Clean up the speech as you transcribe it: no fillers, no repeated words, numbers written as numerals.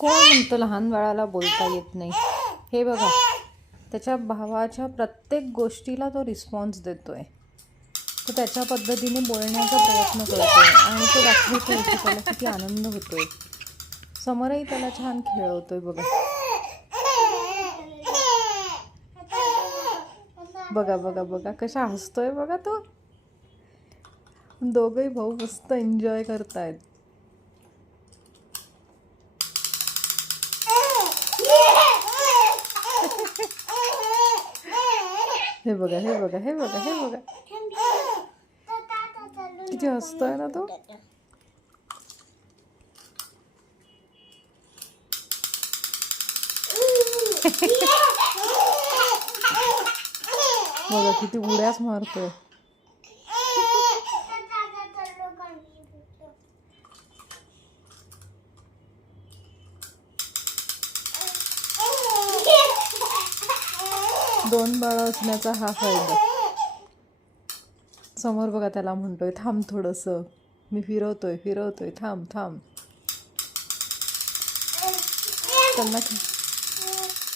कोण म्हणतो लहान बाळाला बोलता येत नाही? हे बघा, त्याच्या भावाच्या प्रत्येक गोष्टीला तो रिस्पॉन्स देतोय. तो त्याच्या पद्धतीने बोलण्याचा प्रयत्न करतोय आणि तो दाखवतोय की त्याला किती आनंद होतोय. समरही त्याला छान खेळवतोय बघा. बघा बघा बघा कशा हसतोय बघा तो. दोघंही भाऊ मस्त एन्जॉय करतायत. हे बघा हे बघा हे बघा हे बघा किती हसतोय ना तो. बघा किती उड्याच मारतोय. दोन बाळं असण्याचा हा फायदा. समोर बघा त्याला म्हणतोय थांब थोडंसं, मी फिरवतोय थांब थांब. त्यांना